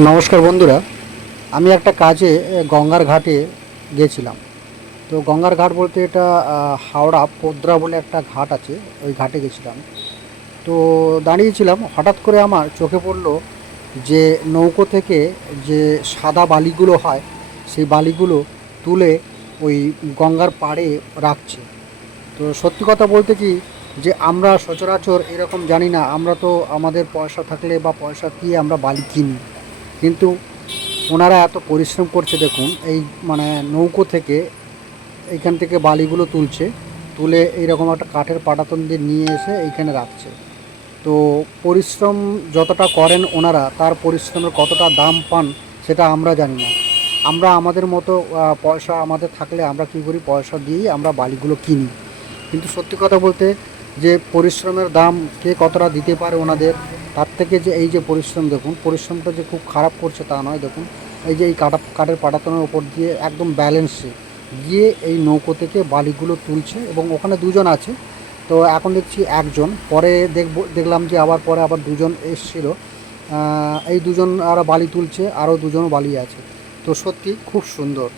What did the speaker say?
নমস্কার বন্ধুরা, আমি একটা কাজে গঙ্গার ঘাটে গেছিলাম। তো গঙ্গার ঘাট বলতে এটা হাওড়া পোদ্রা বলে একটা ঘাট আছে, ওই ঘাটে গেছিলাম। তো দাঁড়িয়েছিলাম, হঠাৎ করে আমার চোখে পড়লো যে নৌকো থেকে যে সাদা বালিগুলো হয়, সেই বালিগুলো তুলে ওই গঙ্গার পাড়ে রাখছে। তো সত্যি কথা বলতে কি, যে আমরা সচরাচর এরকম জানি না। আমরা তো আমাদের পয়সা থাকলে বা পয়সা দিয়ে আমরা বালি কিনি, কিন্তু ওনারা এত পরিশ্রম করছে দেখুন। এই মানে নৌকো থেকে এইখান থেকে বালিগুলো তুলছে, তুলে এইরকম একটা কাঠের পাটাতন দিয়ে নিয়ে এসে এইখানে রাখছে। তো পরিশ্রম যতটা করেন ওনারা, তার পরিশ্রমের কতটা দাম পান সেটা আমরা জানি না। আমরা আমাদের মতো পয়সা আমাদের থাকলে আমরা কী করি, পয়সা দিয়েই আমরা বালিগুলো কিনি। কিন্তু সত্যি কথা বলতে, যে পরিশ্রমের দাম কে কতটা দিতে পারে ওনাদের, তার থেকে যে এই যে পরিশ্রম, দেখুন পরিশ্রমটা যে খুব খারাপ করছে তা নয়। দেখুন এই যে এই কাঠের পাটাতনের ওপর দিয়ে একদম ব্যালেন্সে গিয়ে এই নৌকো থেকে বালিগুলো তুলছে, এবং ওখানে দুজন আছে। তো এখন দেখছি একজন, পরে দেখলাম যে আবার দুজন এসছিল। এই দুজন আর বালি তুলছে, আরও দুজন বালি আছে। তো সত্যি খুব সুন্দর।